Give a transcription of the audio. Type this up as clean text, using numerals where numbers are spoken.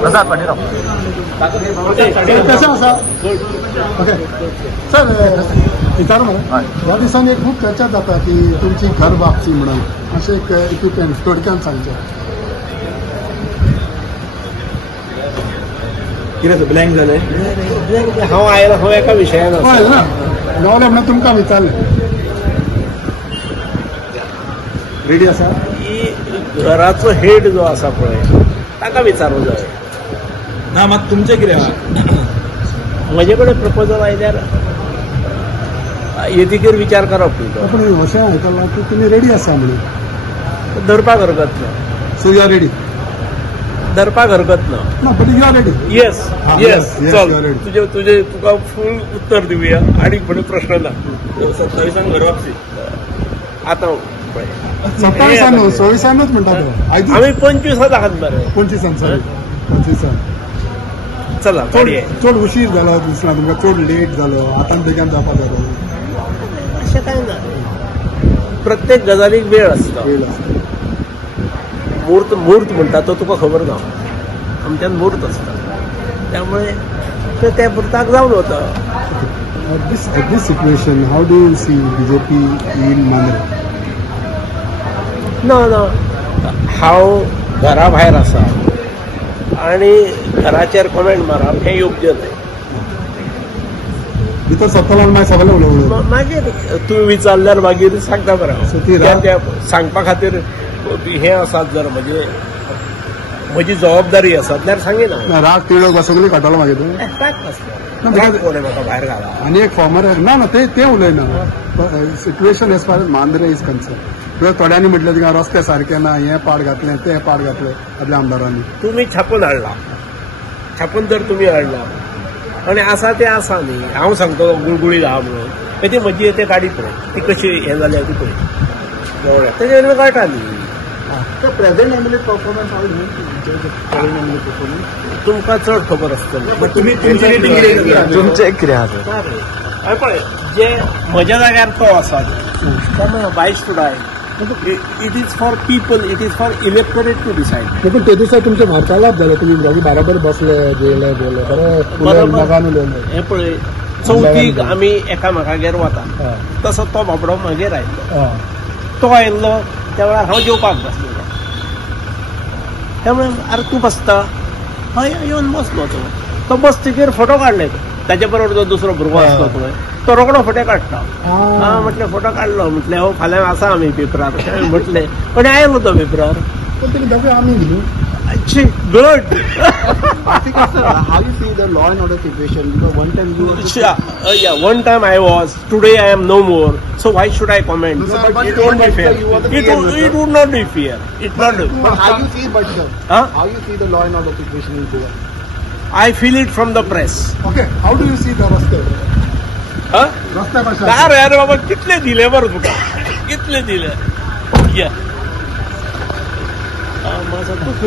प्रसाद पांडेराव कसं असा okay sir विचार मला ह्या दिसांनी खूप चर्चा जाता की तुमची घर वापसी म्हणून असे एक इक्विपमेंट थोडक्यात सांगचे कितें ब्लँक जालें हांव आयला हांव एका विशयान हय ना गावले म्हणून तुमकां विचारलें रेडी आसा घराचो हेड जो आसा पळय ताका विचारूंक जाय ना मात तुमचें कितें आहा म्हजे कडेन प्रपोजल आयल्यार येतिकेर विचार करप पूण अशें आयकलां की तुमी रेडी आसा म्हणून धरपाक हरकत ना सो यू आर रेडी धरपाक हरकत ना ना but you are ready yes yes चल ready. तुका फूल उत्तर दिवया आनीक फुडें प्रश्न ना 27 घर वापसी आतां 27-26 म्हणटा आमी 25 दाखत मरे 25 चला चड उशीर जालो दिसना तुमकां चड लेट जालो आतां बेगीन जावपाक जाय अशें कांय ना प्रत्येक गजालीक वेळ आसता मुहूर्त म्हणटा तो तुका खबर ना आमच्यान मुहूर्त आसता त्यामुळे त्या मुहूर्ताक जावन वता At this situation, how do you see BJP in Mandra? ना हांव घरा भायर आसा आनी घराचेर कमेंट मारप हें योग्य न्हय भितर सत्तलान मागीर सगळें उलयलें मागीर तुमी विचारल्यार मागीर सांगता बरें त्या सांगपा खातीर हें आसात जर म्हजी जबाबदारी आसा जाल्यार सांगिना राग तिळक सगळी काडटलो मागीर कोणें म्हाका भायर घाला आनी एक फॉर्मर ना ते उलयना situation as far Mandrem is concern थोड्यांनी म्हटलें थिंगा रस्ते सारके ना हें पाड घातलें तें पाड घातलें आपल्या आमदारांनी तुमी छापून हाडला छापून जर तुमी हाडला आनी आसा तें आसा न्ही हांव सांगतो गुळगुळीत आहा म्हणून ती म्हजी ते गाडी पळय ती कशी हें जाल्या ती पळय देवळ्या तेजेर कळटा न्ही प्रेझेंट एमएलए परफॉर्मन्स तुमकां चड खबर आसतली तुमचें कितें आसा हय पळय जे म्हज्या जाग्यार तो आसा why should I it is for people it is for electorate to decide पूण ते दिसा तुमचे वार्तालाप जाले तुमी दोगी बरोबर बसले जेले बरें मगान उलयले हें पळय चवथीक आमी एकामेकागेर वता तसो तो बाबडो मागीर आयलो तो आयिल्लो त्या वेळार हांव जेवपाक बसलेलो त्यामुळे अरे तूं बसता हय येवन बसलो तो बसतकीर फोटो काडले ताचे बरोबर जो दुसरो भुरगो आसलो पळय तो रोखडो फोटे काडटा म्हटलें फोटो काडलो म्हटलें हो फाल्यां आसा आमी पेपरार म्हटलें पण आयलो तो पेपरार आमी good How you see the law and order situation? Because one time you were one time I was. Today I am no more. So why should I comment? No, sir, it won't be fair. It would not be fair. It not. But how you see, but sir, how you see the law and order situation in Goa? I feel it from the press. Okay. How do you see the रस्ते? रस्ते कशे? अरे बाबा कितले दिले बरं तुका कितले दिले. Yeah. माझा खूप